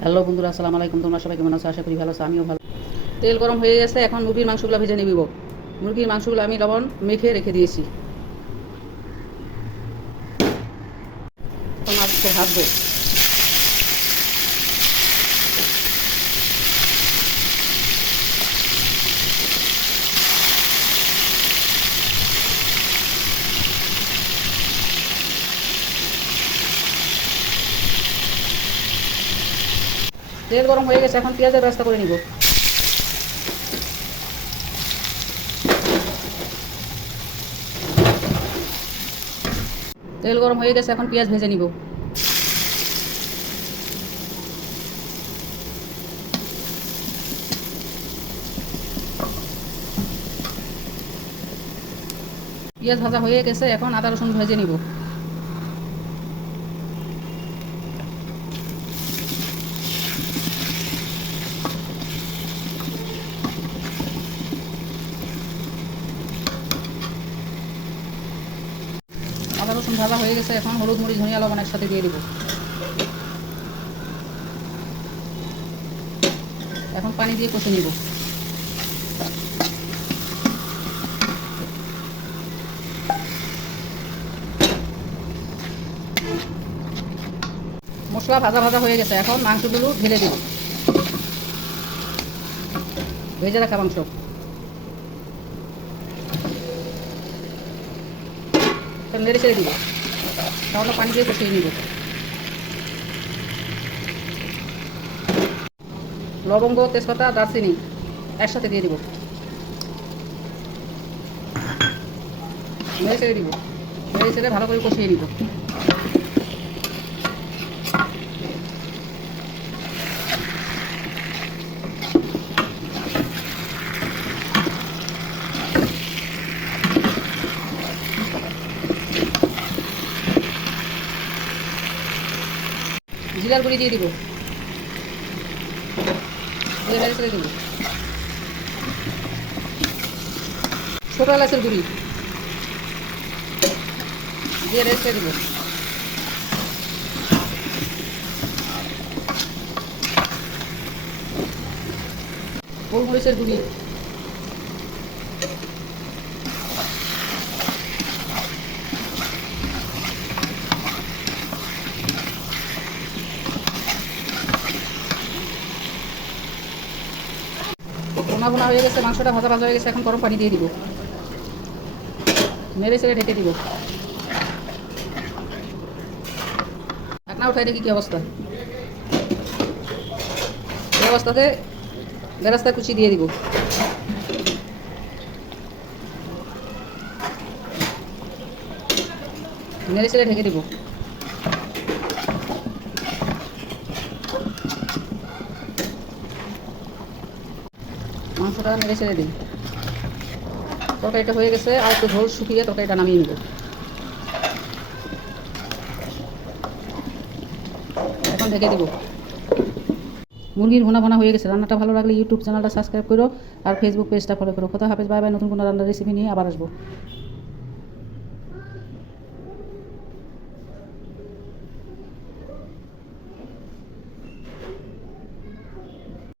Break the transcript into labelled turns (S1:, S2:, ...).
S1: Hello বন্ধুরা, আসসালামু আলাইকুম। তোমরা সবাই কেমন আছো? আশা করি ভালো আছো, আমিও ভালো। তেল গরম হয়ে গেছে, এখন মুরগির মাংসগুলো ভেজে নিবিব মুরগির মাংসগুলো আমি লবণ মেখে রেখে দিয়েছি। এখন ভাজবো। তেল গরম হয়ে গেছে, এখন পেঁয়াজের ব্যবস্থা করে নিব। তেল গরম হয়ে গেছে, এখন পেঁয়াজ ভেজে নিব। পেঁয়াজ ভাজা হয়ে গেছে, এখন আদা রসুন ভেজে নিব। ভাজা হয়ে গেছে, এখন হলুদ মরিচ, ধনিয়া লবণ একসাথে দিয়ে দিব। এখন পানি দিয়ে কষে নিব। মশলা ভাজা ভাজা হয়ে গেছে, এখন মাংসগুলো ঢেলে দিব। ভেজে রাখা মাংস। নেড়ে ছেড়ে দিব। তাহলে পানি দিয়ে কষিয়ে নিব। লবঙ্গ, তেজপাতা, দারচিনি একসাথে দিয়ে দিব। নেড়ে ছেড়ে দিব। নেড়ে ছেড়ে ভালো করে কষিয়ে নিব। জিরার গুঁড়ি দিয়ে দিব। ছোটো এলাচের গোলমরিচের গুঁড়ি ভোনা ভোনা হয়ে গেছে, মাংসটা ভাজা ভাজা হয়ে গেছে, এখন গরম পানি দিয়ে দিব। নেড়ে ছেড়ে ঢেকে দিব। ঢাকনা উঠাই দেখি কি অবস্থা। এই অবস্থাতে বেরাস্তা কুচি দিয়ে দিব। নেড়ে ছেড়ে ঢেকে দিব। মাংসটা নেড়ে ছেড়ে দিই। তরকারিটা হয়ে গেছে, আর একটু ঝোল শুকিয়ে তরকারিটা নামিয়ে নেব। এখন ঢেকে দেবো। মুরগির ভোনা ভোনা হয়ে গেছে। রান্নাটা ভালো লাগলে ইউটিউব চ্যানেলটা সাবস্ক্রাইব করো আর ফেসবুক পেজটা ফলো করো। কথা হাফেজ? Bye bye. নতুন কোনো রান্নার রেসিপি নিয়ে আবার আসব।